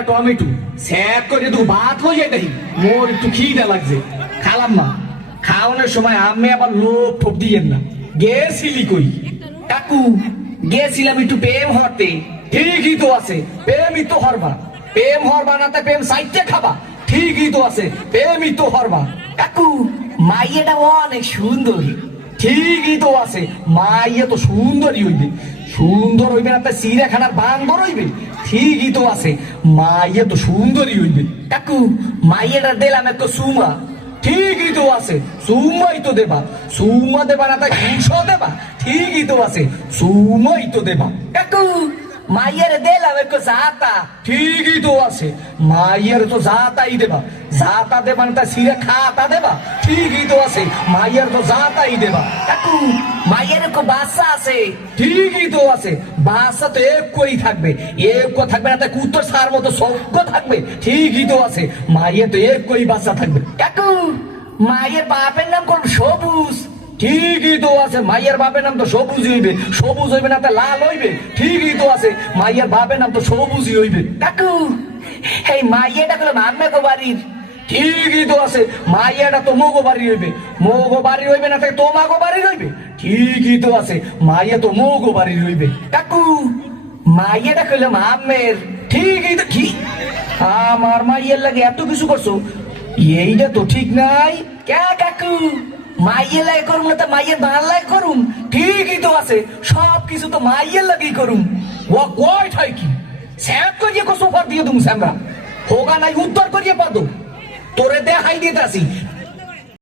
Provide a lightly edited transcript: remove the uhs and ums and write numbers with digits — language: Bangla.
একটা টমেটো স্যাপ করে তুই ভাত লইয়া দেই মোর একটু খিদে লাগছে খালাম না খাওয়ানোর সময় আমি আবার লোভ ঠোপ দিয়েন না গেছিলি কই কাকু গেছিলাম একটু প্রেম হরতে ঠিকই তো আছে প্রেমই তো হরবা প্রেম হরবা না তা প্রেম সাইটে খাবা ঠিকই তো আছে প্রেমই তো হরবা কাকু মাইয়াটা অনেক সুন্দর ঠিকই তো আছে মাইয়া তো সুন্দরই হইবে সুন্দর হইবে না তা চিড়িয়াখানার বান্দর হইবে ঠিকই তো আছে মাইয়া তো সুন্দরই হইবে কাকু মাইয়াটা দিলাম একটা সুমা ঠিকই তো আছে সুমাই তো দেবা সুমা দেবা না তাই ঘুষও দেবা ঠিকই তো আছে সুমাই তো দেবা কাকু মাইয়ারে দিলাম একটু জাতা ঠিকই তো আছে মাইয়ারে তো জাতাই দেবা জাতা দেবা না তাই সিরে খাতা দেবা ঠিকই তো আছে মাইয়ার তো জাতাই দেবা কাকু মাইয়ারে কো বাচ্চা আছে ঠিকই তো আছে বাচ্চা তো এক কই থাকবে এক কো থাকবে না তাই কুত্তর সার মতো সজ্ঞ থাকবে ঠিকই তো আছে মাইয়া তো এক কই বাচ্চা থাকবে কাকু মায়ের বাপের নাম কোন সবুজ ঠিকই তো আছে মাইয়ার বাপের নাম তো সবুজ হইবে সবুজ হইবে না তা লাল হইবে ঠিকই তো আছে মাইয়ার বাপের নাম তো সবুজই হইবে কাকু এই মাইয়াটা গুলো মাম্মে গো বাড়ির ঠিকই তো আছে মাইয়াটা তো মোগো বাড়ি হইবে মোগো বাড়ি হইবে না তাই তোমাগো বাড়ি হইবে ঠিকই তো আছে মাইয়া তো মোগো বাড়ি হইবে কাকু মাইয়াটা কইলে মাম্মের ঠিকই তো কি আমার মাইয়ের লাগে এত কিছু করছো এইটা তো ঠিক নাই কে কাকু মাইয়ের লাগে করুম না তো মাইয়ের বাল লাগে করুম ঠিকই তো আছে সব কিছু তো মাইয়ের লাগেই করুম ও কয় ঠাই কি স্যাপ করিয়ে কো সোফার দিয়ে তুমি স্যামরা হোগা নাই উত্তর করিয়ে পাদো তোরে দেখাই দিতে আসি